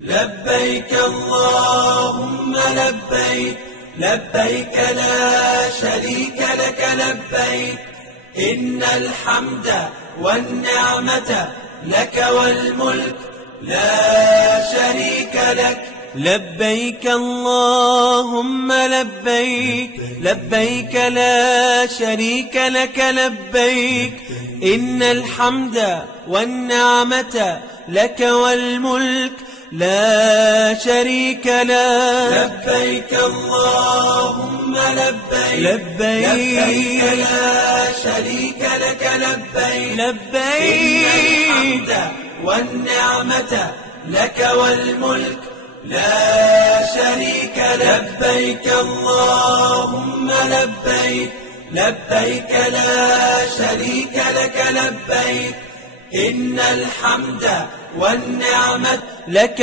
لبيك اللهم لبيك، لبيك لا شريك لك لبيك، إن الحمد والنعمة لك والملك لا شريك لك. لبيك اللهم لبيك، لبيك لا شريك لك لبيك، إن الحمد والنعمة لك والملك لا شريك لك. لبيك اللهم لبيك، لبيك لا شريك لك لبيك، لبيك إن الحمد والنعمة لك والملك لا شريك لك. لبيك اللهم لبيك، لبيك لا شريك لك لبيك، إن الحمد والنعمة لك